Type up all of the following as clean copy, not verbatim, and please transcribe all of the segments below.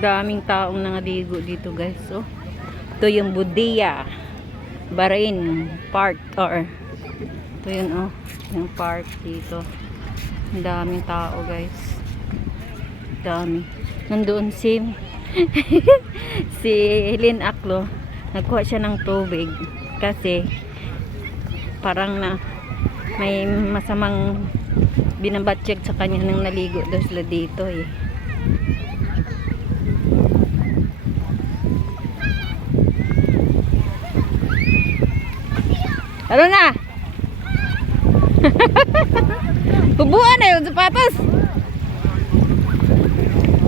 Daming taong nangaligo dito guys. Oh. Ito yung Budia Bahrain Park or ito yun oh, yung park dito. Ang daming tao guys. Dami. Nandoon si si Lynn Aklo. Nagkuha siya ng tubig kasi parang na may masamang binabatsyag sa kanya nang naligo daw sila dito eh. Ano na? Pubuan na yung sapatos.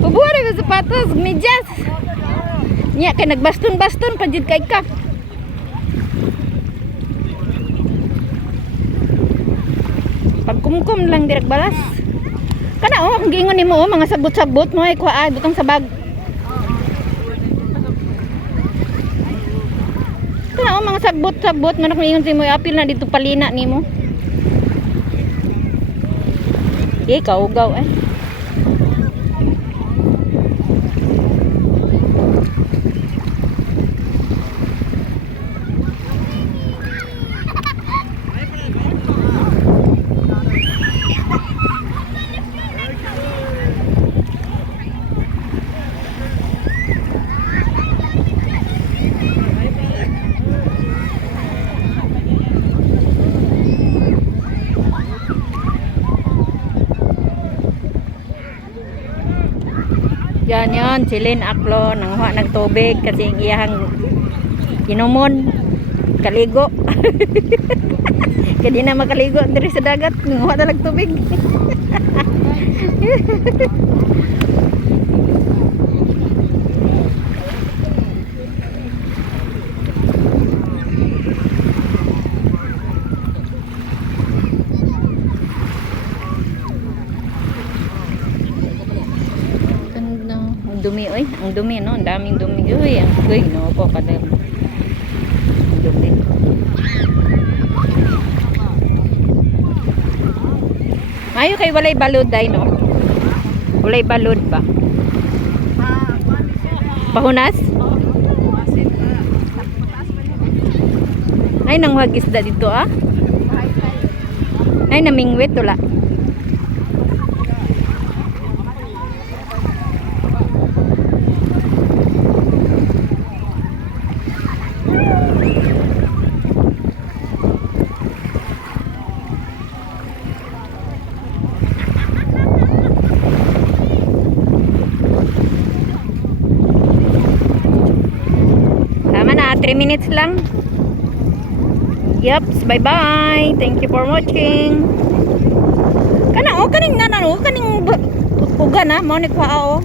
Pubuan na yung sapatos. Medyas. Nya kay nagbaston-baston pa jud kay ka. Pagkumkum lang direk balas. Kana oh, ang giingon nimo oh, mga sabot-sabot mo ay kuha butang sa bag. Kana oh, mga sabot-sabot man ako ingon si mo apil na dito palina nimo. Kaugaw eh. Yan, si Lynn Aklo nanghuha ng tubig kasi ang iyahang inumon kaligo. Kaya na makaligo diri sa dagat, nanghuha na lang tubig. Dumi oy, ang dumi no, ang daming dumi oy, ang kuy no ko kada dumi. Mayo kay walay balod day no. Walay balod ba? Pahunas? Ay nang isda dito ah. Ay namingwit wala. Na 3 minutes lang. Yups, bye bye. Thank you for watching. Kana oh kaning nanan oh kaning uga na mo ni kwa oh.